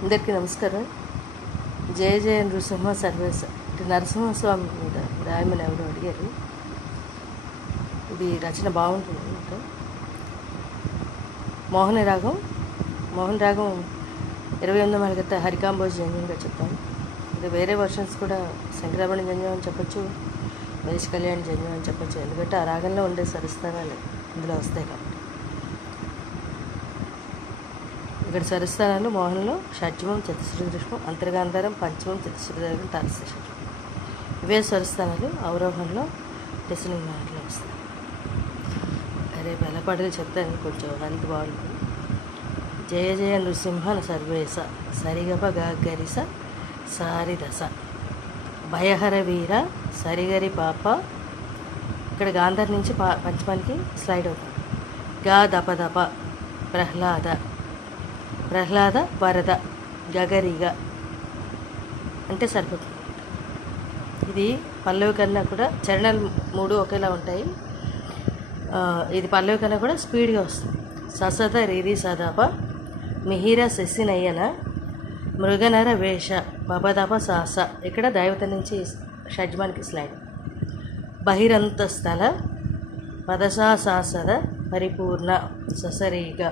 అందరికీ నమస్కారం. జయ జయ నృసింహ సర్వేశ. నరసింహస్వామి మీద రాయమని ఎవరు అడిగారు. ఇది రచన బాగుంటుంది అనమాట. మోహన రాగం 28వ గత హరికాంబోజ్ జన్యంగా చెప్తాను. ఇది వేరే వర్షన్స్ కూడా శంకరాభరణ జన్యం అని చెప్పచ్చు, మహేష్ కళ్యాణ్ జన్యం అని చెప్పచ్చు. ఎందుకంటే ఆ రాగంలో ఉండే స్వరస్థానాలు ఇందులో వస్తాయి కాబట్టి. ఇక్కడ స్వరస్థానాలు మోహన్లో షడ్జమం, చతుశ్రుతిష్మం, అంతర్గాంధారం, పంచమం, చతుశ్రుతిరాగం, తారసషం. ఇవే స్వరస్థానాలు అవరోహంలో లిసనింగ్ మ్యాట్లో వస్తాయి. రేపు ఎలా పాటలు చెప్తాను, కొంచెం హెల్త్ బాగుంటుంది. జయ జయ నృసింహ సర్వేశ సరిగప గరిస సారిదశ భయహర వీర సరిగరి పాప. ఇక్కడ గాంధార్ నుంచి పంచమానికి స్లైడ్ అవుతుంది. గా దప దప ప్రహ్లాద వరద గగరిగ అంటే సరిపోతుంది. ఇది పల్లవి కన్నా కూడా చరణాలు 3 ఒకేలా ఉంటాయి. ఇది పల్లవి కన్నా కూడా స్పీడ్గా వస్తుంది. ససద రిరి సదప మిహిర శశినయన మృగనర వేష బబదప సాస. ఇక్కడ దైవత నుంచి షడ్జమానికి స్లైడ్. బహిరంతస్థల పదసాసాసద పరిపూర్ణ ససరీగ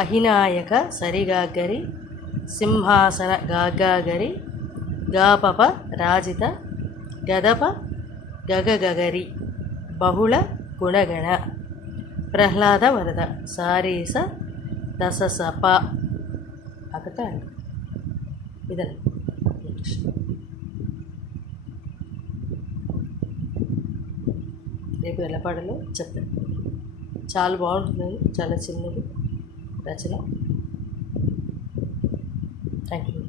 అహినాయక సరిగాగరి సింహాసన గాగాగరి గాపప రాజిత గదప గగగరి బహుళ గుణగణ ప్రహ్లాద వరద సారీస దశసప అకట. ఇదని రేపు ఎలా పాడాలో చెప్తాను. చాలా బాగుంటుంది, చాలా చిన్నది రచన. Thank you.